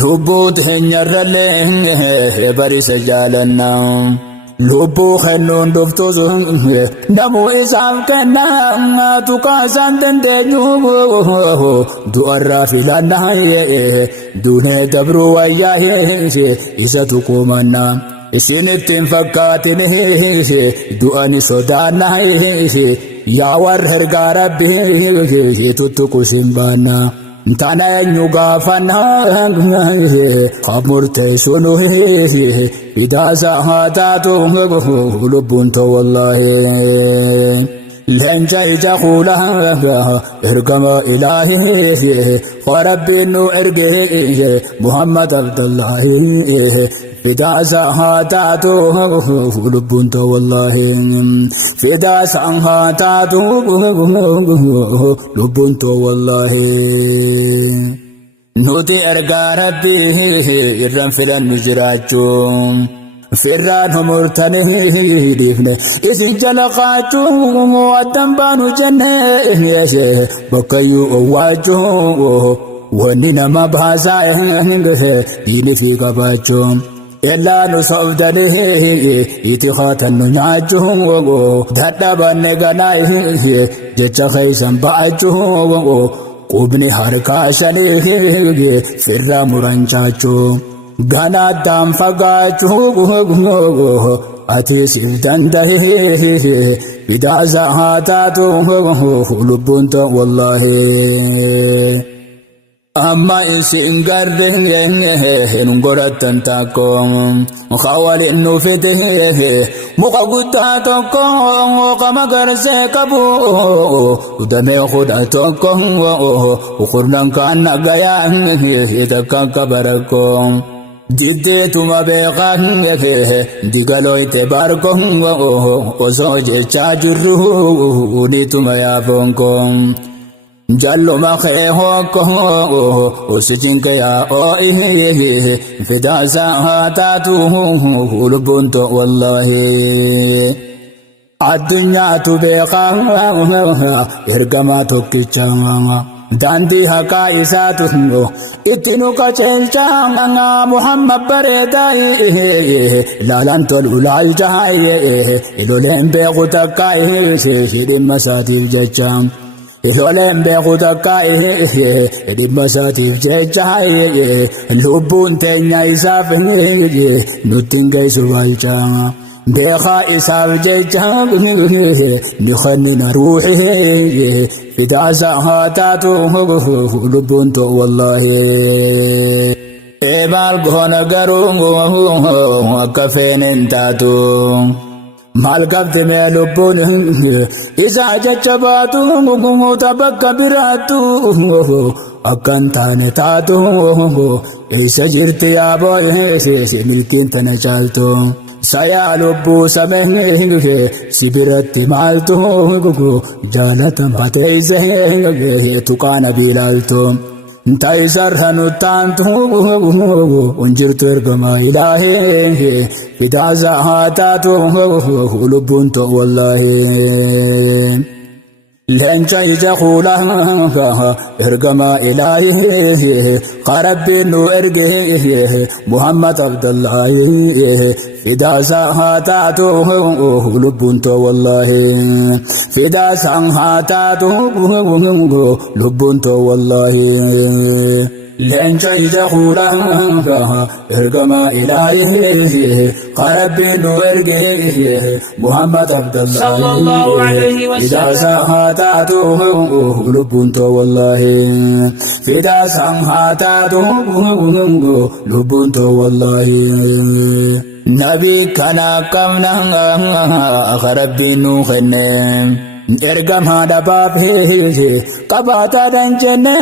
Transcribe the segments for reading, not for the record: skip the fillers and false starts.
lubbuu tenyarrale barisa jaalanna lubbuu kennuun dhuftus namuu isaaf kenna tuqaasaan dandeenyu du'arraa filannaa duunee dabruu wayyaa isa tuqumanna isinittiin fakkaatin du'ani sodaanna yaa warra ergaa rabbii tuttuqu simbaanna tana eenyu gaafanna qaamurtee sunu bidaasa haa taatu lubbuun too wallaahi leenca ija kuula ergama ilaahi rabbiin nu erge Muhammad Abdullaahi bidaasa haa taatu lubbuun too wallaahi bidaasa haa taatu lubbuun too wallaahi nuti ergaa rabbii irraan filannu jiraachuun firraan humurtanii dhiifne isin jala qaachuu addan baanu jenne bakkayyuu owwaachuu wanni nama baasaa diini fi qabaachuun illaa nu sobdanii itti qaatannu nyaachuu dadhabanne ganaa jecha keeysan ba'achuu qubni harkaa shanii firraa muranchaachuu ganaadhaan fagaachuu ati siif danda'e bidaasa haa taatu lubbuun too wallaahi amma isin garre hin godhattan takko khawalin nu fite muka guddaa tokko qama garsee qabu damee kudha tokko kurnan kaan nagayaa takkan kabarakko jiddeetuma beekan digaloyte barko osoo jechaa jirru unituma yaafonko jalluma kee hokko usichinke yaa oo'i fidaasa haa taatu lubbuun too wallaahi addunyaatu beeka ergamaa tokkicha daandii haqaa isaatu itti nu qajeelcha Muhammad bareedaa laalaan tolu laalchaa iloleen beeku takka dhimma isaatiif jecha iloleen beeku takka dhimma isaatiif jecha lubbuun teenya isaaf nutti hin geessu baalcha beekaa isaaf jecha ni kennina ruuxi fidaasa haa taatu lubbuun too wallaahi maal goona garuu akka feene hin taatu maal qabdi mee lubbuun isaa jecha baatu bakka biraattu akkan taane taatu eessa jirti yaa boo'e milkiin tana caaltu sayaa lubbuu samee si biratti maaltu jaalatama teeyse tuqaana biilaaltu taayisarra nuttaantu unjirtu ergamaa ilaahi fidaasa haa taatu lubbuun too wallaahi leenca ija kuula ergamaa ilaahi rabbiin nu erge Muhammad Abdullaahi fidaasa haa taatu lubbuun too wallaahi fidaasa haa taatu lubbuun too wallaahi leenca ija kuula ergamaa ilaahi rabbiin nu erge Muhammad Abdullaahi fidaasa haa taatu lubbuun too wallaahi fidaasa haa taatu lubbuun too wallaahi nabii kana qabna rabbiin nu kenne ergamaa dhabaaf qabaataadhaan jenne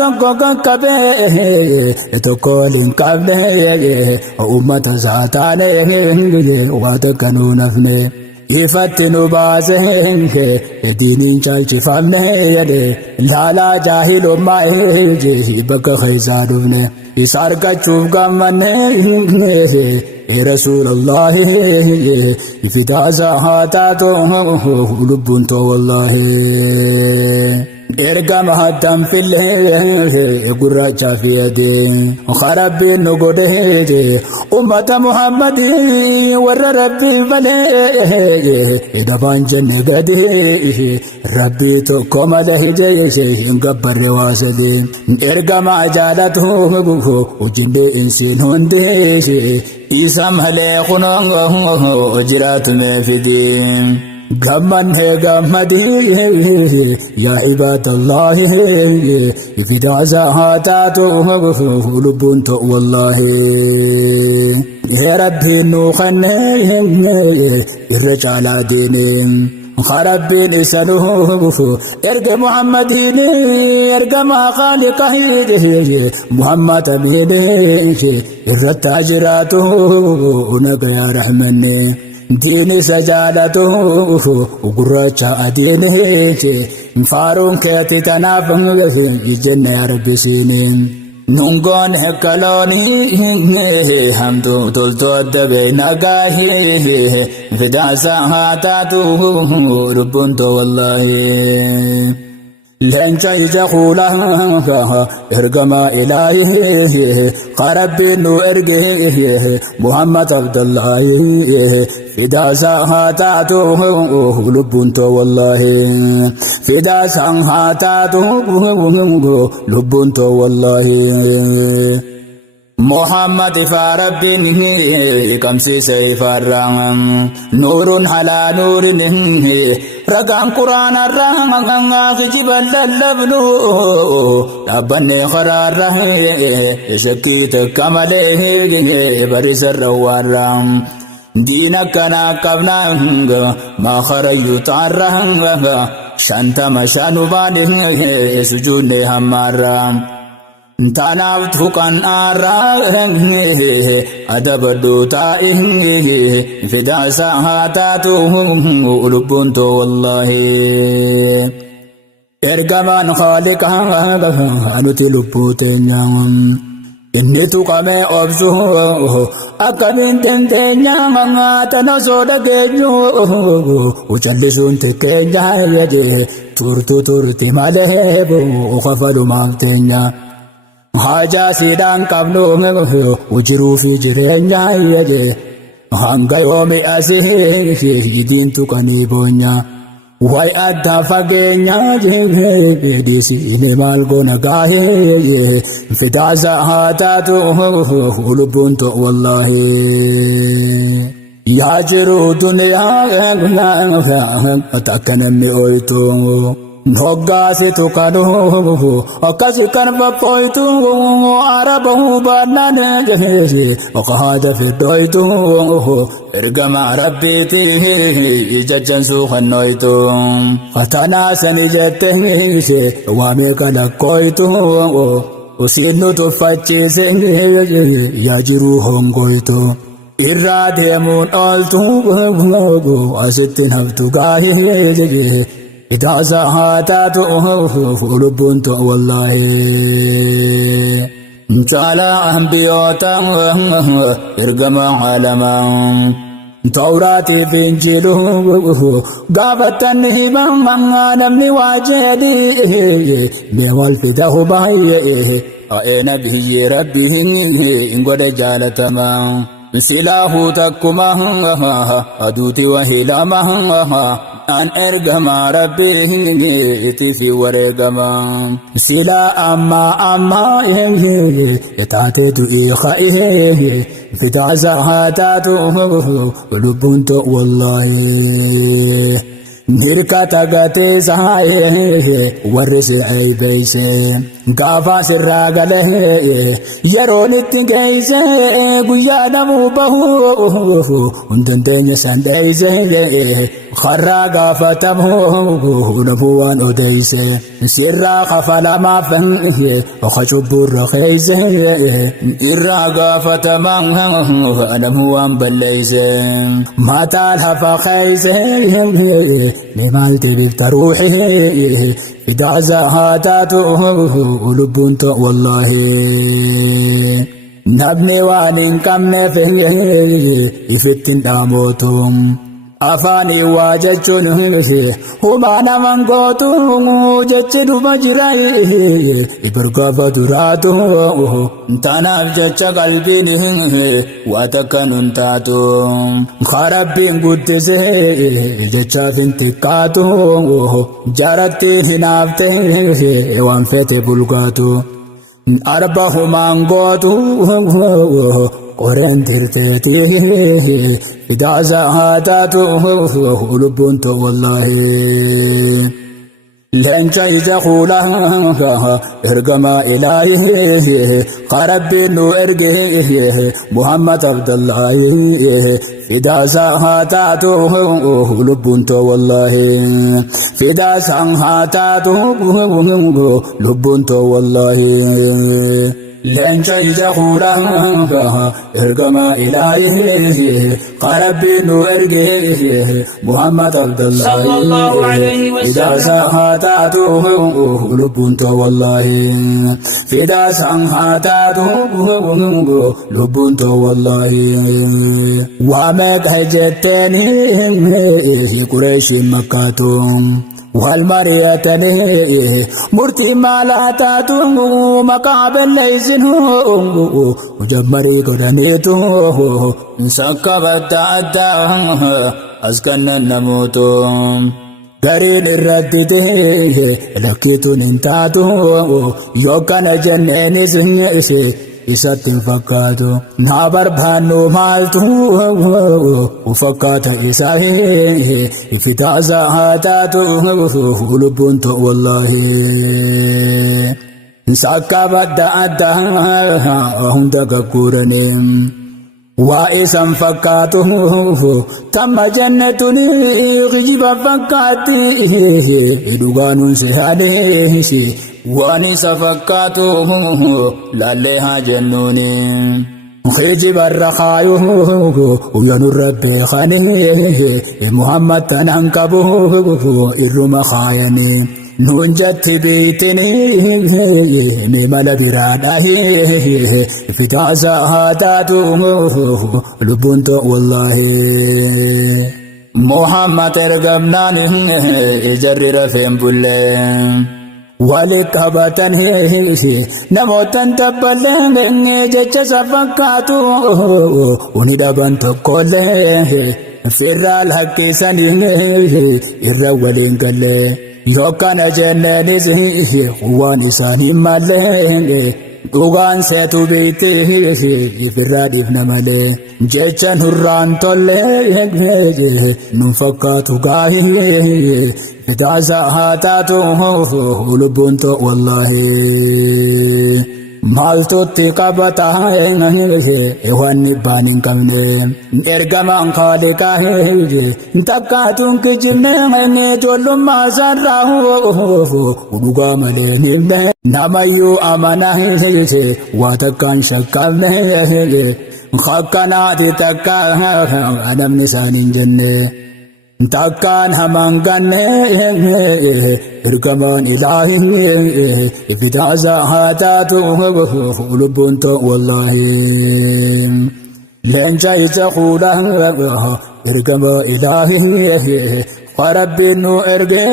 tokko kakkabe tokko waliin qabne ummata isaa taane waa takka nu nafne ifatti nu baase diiniin caalchifamne laalaa jaahilummaa bakka keessaa dhufne isa argachuuf gammanne رسول الله فداء زهاتاته لبون تو والله ergama haddam fillee gurraacha fi adii rabbiin nu godhe ummata Muhammadii warra rabbii malee dabaan jenne gadi rabbii tokko malee jeesee hin gabbarre waasadee ergama jaalatu ujjindee insiin hundee isa malee kunoo jiraatu meefidii gamman he gammadi ya ibadallahi ifidaaza haataatu lubbun to wallahi ya rabbi nu khanne irra caalaa diine خربين إسانوه إرجع محمدين إرجع ما خالقه محمد أمينه الرتاجراته ونبي يا رحمني ديني سجالته وقرأت دينه فارون كاتي تنافم الجنة يا رب سنين نونغون هكالوني همتو تلتو الدبين أقاهي فدا ساعاتاتو ربنتو والله لن تجخوا لها ارقما إلهي قربين ارقه محمد عبد الله فدا ساعاتاتو لبنتو والله فدا ساعاتاتو لبنتو والله محمد فاربينه كمسي سيف الرحم نور على نور رقم قرآن الرحم جبل اللبنو أبني قرار شكيت كماله برس الروارم دينك ناقبنا ما خريت الرحم شانت مشانو بانه سجون همارم تنابت فكان آراه أدب دوتائه فدا ساعاتاته لبنتو والله إرجمان خالقها أنتي لبو تنيام إني تقامي أبزوه أكمن تنيام تنسو دقينيو وچلسون تكينيا يدي تورتي مالهب وخفلو مامتنيا haja sidang kabnu ujiru fi jirenya yaje hanga yomi asih idin tu kanibonya wai adda fagenya je disi ne malgo nagahe fidaza hatatu ulubuntu wallahi yajiru dunya atakanami oito Nogasi tukanu, okasi kanva poitu, arabahu banane jahe, okahada fidoitu, ergama rabbiti, ijajansu khanoitu, fatana sanijete, wame kalakoitu, usinu tufachise, yajiru hongoitu. Irrademun altu, asitin haftu gahe, إذا زهاتاته لبنت والله تعالى أنبياء إرقم عالما توراتي بإنجيله قافت النهبا نمني واجدي بيوال فده بايه أين به ربه إن قد جالتما سلاه تكما أدوتي وهلما أن إرجما ربي في ورجما سلا أما يتعتد إخائه في تعزهاتاته ولبنت والله نركا تغتي سايه ورس أي بيسه غافا سراغله يرون التنجيسه قيانا مبهو وندن سنديسه خرا غافا تمهو نبوان أديسه سرا خفلا ما فنه وخشب الرخيسه إرا غافا تمهو نبوان بليسه ما تالها فخيسه نمالت بفتروحه إذا زهاتاته لبنت والله نبني وانين كم فيه إفتن داموتم Afani wajachun humana mangotu jechidu majirai ibargava duratu tanaf jecha qalbini watakanun taatu kharabbin guddise jecha fintikatu jaratti hinafte wan fete bulgatu arbahu mangotu Oren tirteti idaza hatatu lubbuntu wallahi lencha ija khula ergama ilahi qarabbinu erge Muhammad Abdullahi idaza hatatu lubbuntu wallahi idaza hatatu lubbuntu wallahi lencha ija khula ergama ilahi qarabbinu erge Muhammad Abdullahi idaza hatatu lubbuntu wallahi idaza hatatu lubbuntu wallahi wa ma kahjeteni Quraysh makkatum والمريتني مرتي مالاتاتو مقابل ليسنو وجمري قدميتو سكبت عدا أسكن النموتو قرين الردته لكيتو ننتاتو يوكان جنيني سنيسي Isatin fakkaatu na barbaannu maaltu fakkaata isaanii ifitaaza haa taatu lubbuntu wallahi sakka badda addaa hunda gagguuranii waa isan fakkaatu tamma jannatuni kijiba fakkaatti dhugaanuun sihaadheesi waan isa fakkaatu laallee haa jennuuni kijiba irra kaayu uyanurra beekanii Muhammad tanaan qabu irruma kaayanii nuun jatti beeytini mimala biraadhahi fitaasa haa taatu lubbuntu wallahi Muhammad ergamnaan jarri rafeen bullee walikabatan namotan tabbaleen jecha safakkaatu uni dhaban tokkollee firraal hakkiisanii irra waliin galee yokkana jenneenis waan isaanii mallee dhugaan seetu beeyte firraa dhiifna malee jecha nurraan tollee nun fakkaatu gaahii fitaasa haa taatu lubbuntu wallahi maaltutti qabata wanni baan hin qabne ergamaan Khaaliqaa takkaatuun kijibne ijoollummaa isaarraa dhugaa malee himne namayyuu amanaa waa takkaan shakkafne akkanaati takka namni isaan hin jenne takkaan hamaan ganne ergamaan ilaahi fitaasa haa taatu lubbuntu wallahi leenca ija khula ergamaa ilaahi qarabbinu erge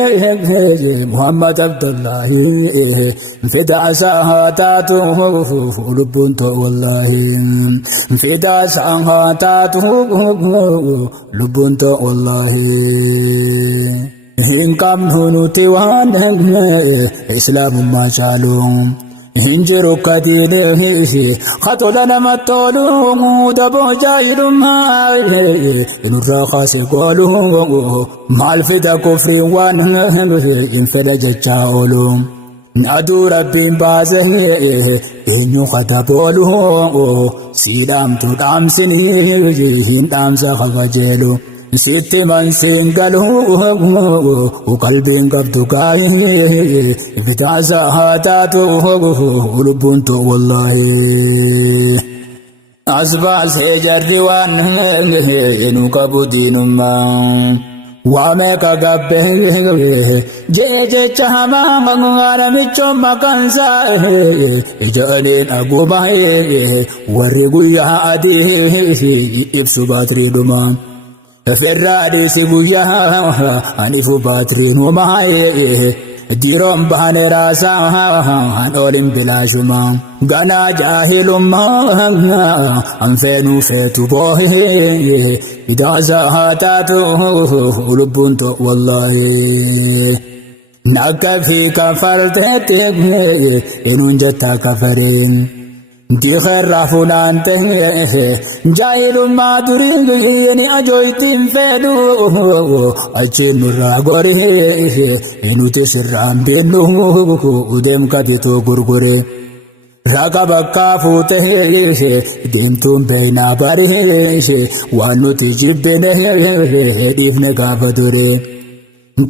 Muhammad Abdullahi fitaasa haa taatu lubbuntu wallahi fitaasa haa taatu lubbuntu wallahi hin qabnu nuti waan islaamummaa caalu hinjiru kadiine khatola nama tolu daboo jaahilummaa inurraa kaase goolu maal fida kufriin waan hin fedha jechaa oolu aduu rabbiin baase eenyu kataboolu siidhaamtu dhaamsini hin dhaamsa kabajeelu sitti mansiin galu qalbiin qabdu gaahii fitaasa haa taatu lubbuntu wallahi asbaasee jarri waan nu qabu diinummaa waameka gabbe jecha hamaa namicho makansa ijaaleen aguma warri guyyaa adii ibsu baatrii dhuma Ferrari siguya anifu batrin umaye dirom bahane rasa an olim bilashuma gana jahilumma anfenu fetu bohe idaza hatatu lubbunto wallahi nakafi kafartete enunjata kafarin di kharrafun ante jahilum maduri ni ajoitim fedu achinu ragore enuti sirram benu udem kadito gurgure rakabakka fute demtum beina bari wanuti jibbene difne gafadure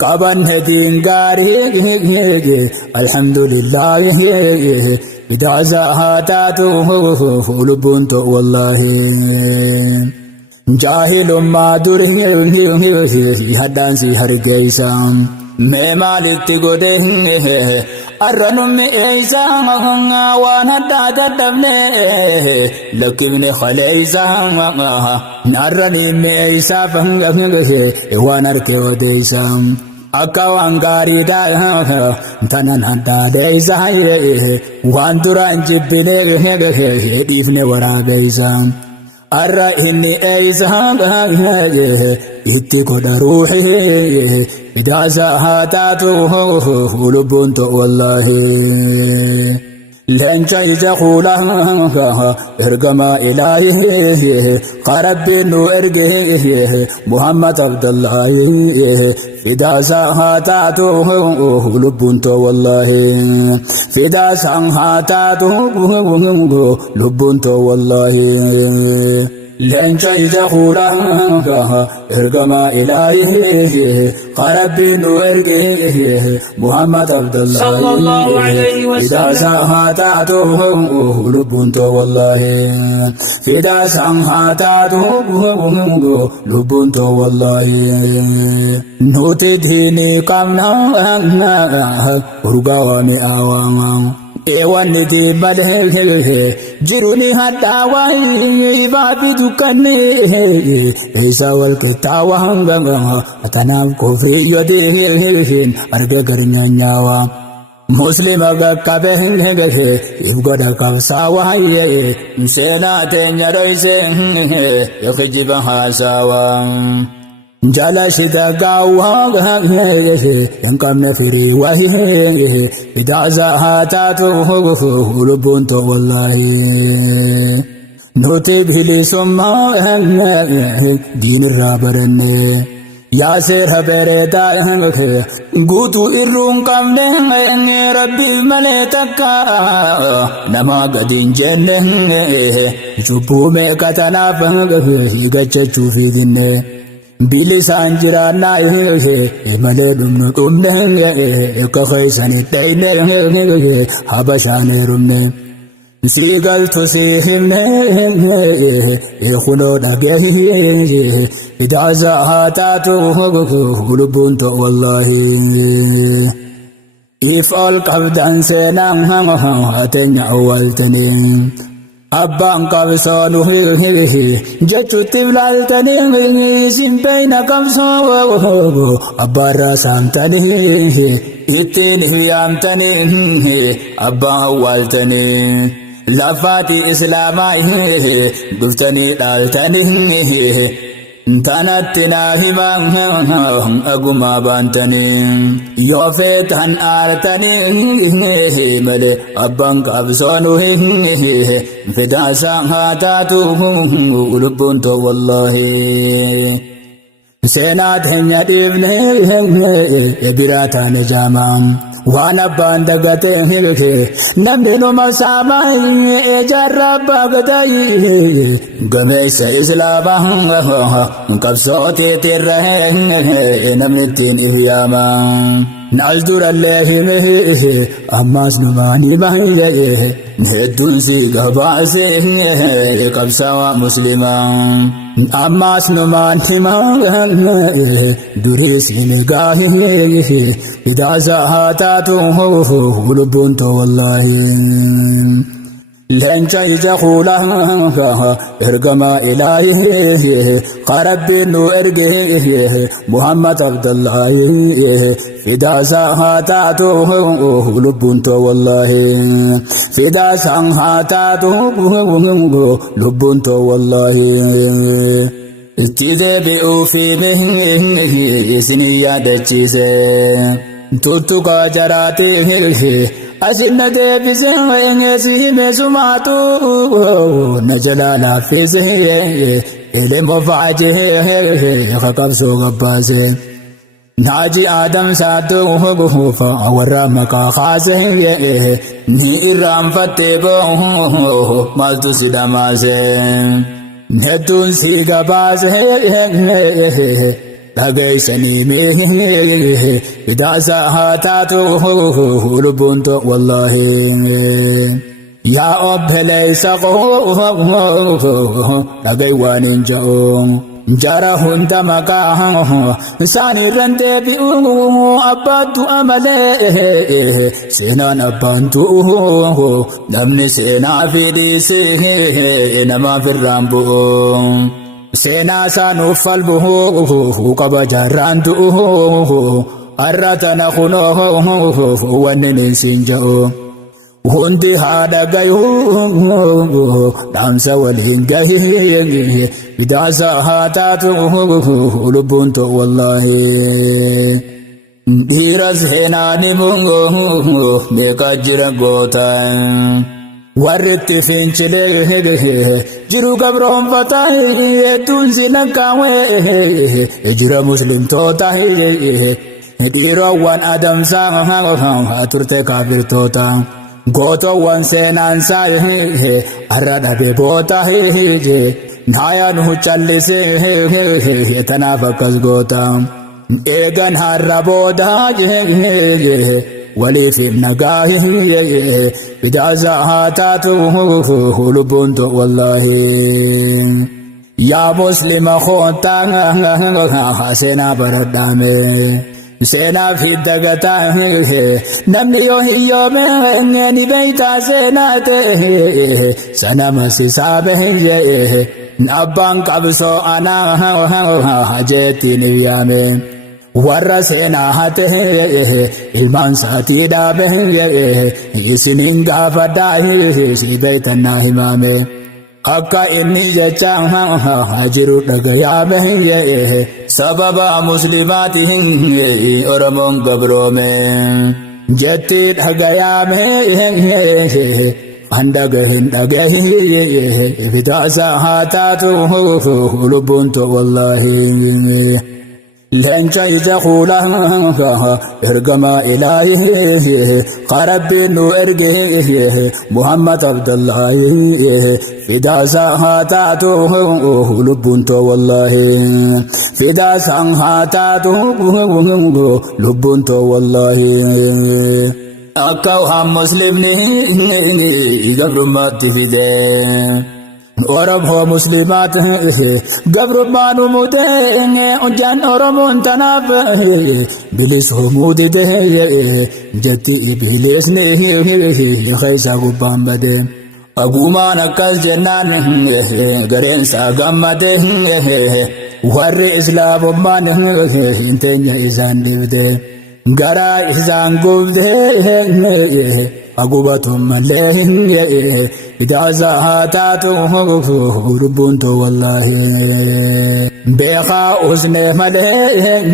qaban hedin gari alhamdulillah idaza hatatu lubbunto wallahi jahilum maduri hadan si hargeisam me malik tigode arranum eisa wana dadadamne lakibne khaleisa narrani me eisa bangase wanar ke odeisam akawangari da tanananda deisa wandura jibbine difne warabeisam arra inni eisa itti koda ruhi idaza hatatu lubbunto wallahi lencha ija khula ergama ilahi qarabinu erge muhammad abdullahi idaza hatatu lubbunto wallahi idaza hatatu lubbunto wallahi lencha ija khula ergama ilahi qarabinu erge muhammad abdullahi idaza hatatu lubbunto wallahi idaza hatatu lubbunto wallahi nuti dini kamna urgawani awama ewanni di balhe jiruni hadawai babi dukanne isa wal ketawanga atanam kofri yode arge garnyanyawa muslima ga kabenge ibgoda kawsawa sena tenyarrale yakhjiba hasawa jala shida gawa yankamne firi wahi idaza hatatu lubbunto wallahi nuti bhili summa din rabarne yasir habereda gutu irrun kamne rabbi maletaka nama gadin jenne chupu me katana higachu fidinne bilisan jirana male dumnu dumne ka khaysan tayne habashane rumne sigal to sihimne khulo dage idaza hatatu lubbunto wallahi if all qabdan senam atenya awaltani abban kabsanu jechu tiblaltani simpeina kamso abara samtani itin hiyamtani abba waltani lafati islamai duftani daltani tanattina himang aguma bantani yofetan artani male abang kabsonu fidasa hatatu lubbunto wallahi senat henya divne ebirata najamam wana bandagate namne no masama ejarraba gadai gamesa islama kabsote terrahe namne tin ihyama naldur allahi ammas numani bahile hedun si gabase kabsawa muslima ammas numani ma duris nigahi idaza hatatu lubbunto wallahi leenca ija kuulaa ergama ilaahi qarabbiin nu erge Muhammad Abdullaahi fidaasa haa taatu lubbuun too wallaahi fidaasaan haa taatu lubbuun too wallaahi itti deebi'uu fi isinii yaadachiise tuttuqaa jaraatee asinna deebisee si hime sumaatu na jalaa laaffisee ilmoo faajee qabsoo gabbaase naaji aadam saatoo warra maqaa kaasee ni irraanfattee boo maaltu si dhamaase hedduun si gabaase dhageessanii mee fidaasa haa taatu lubbuun too wallaahi yaa obboleessa koo dhagay waan hin ja'u jara hunda maqaa isaaniirran deebi'u abbaattu amalee seenaan abbaantu namni seenaa fi dhiisee namaaf irraan bu'u seenaa saanuuf falbuhu qaba jaarraan du'u har'a tana kunoo wanni ninsiin ja'u hundi haadha gayu dhaamsa waliin gahi fidaasa haa taatu lubbuun too wallaahi dhiira seenaani mungo meeqa jira gootan warritti fincilee jiru gabroonfataa hedduun si lakkaawee jira muslimtoota dhiirowwan adamsaa turte kaafirtoota gootowwan seenaansaa har'a dhabe boota naayaan huccallisee tanaaf akkas goota eegan har'a booda waliif nagaa fidaasa haa taatu lubbuun too wallaahi yaa muslima koontaa seenaa baradhaame seenaa fi dagataa namni yoo hiyyoome ni beeytaa seenaa ta'e sanama sisaabe abbaan qabsoo anaa jettiin ibyaame warra seenaa hate ilmaan saatii dhaabe isiniin gaafadhaa si beeytannaa himaame akka inni jecha jiru dhagayaame sababa muslimaatiin oromoon gabroome jetti dhagayaame andaga hin dhagaye fidaasa haa taatu lubbuun too wallaahi leenca ija kuulaa ergama ilaahi qarabbiin nu erge Muhammad Abdullaahi fidaasa haa taatu lubbuun too wallaahi fidaasaan haa taatu lubbuun too wallaahi akka waan muslimni gabrummaatti fide oromoo muslimaat gabrummaan umutee hojjaan oromoon tanaaf bilisumuu dide jetti ibileesni keessa gubbaan bade agumaan akkas jennaan gareensaa gammade warri islaamummaan hin teenya isaan dhibde garaa isaan gubde agubatum malee fidaasa haa taatu lubbuun too wallaahi beekaa usne malee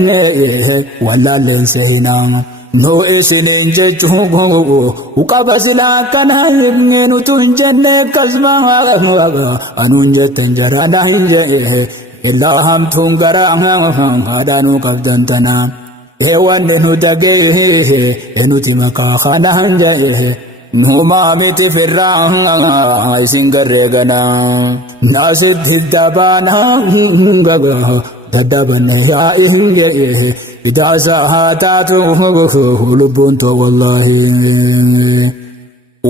wallaalleen seenaa nu isiniin jechuu qaba silaa kana nutu hin jenne kasma anuun jetten jarana illaa hamtuun garaa haadhaanuu qabdan tanaa wanni nu dagee nuti maqaa kanaan jee numaa miti firraa isin garreeganaa naasitti dabaanaa daddabanne yaa'iin jee fidaasa haa taatu lubbuun too wallaahi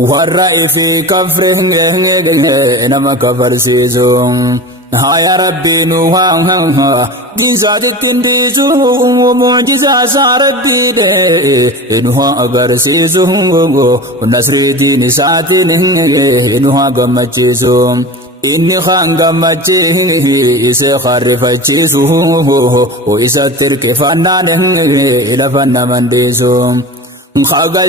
warra ifi kafre nama kafarsiisu يا ربي نوها جنسات تنديسو ومعجزة ساربي إنها أغرسيسو ونصر دين ساتين إنها غمتشيسو إني خان غمتشي إسي خارفتشيسو وإسا تركي فنان إلى فن منديسو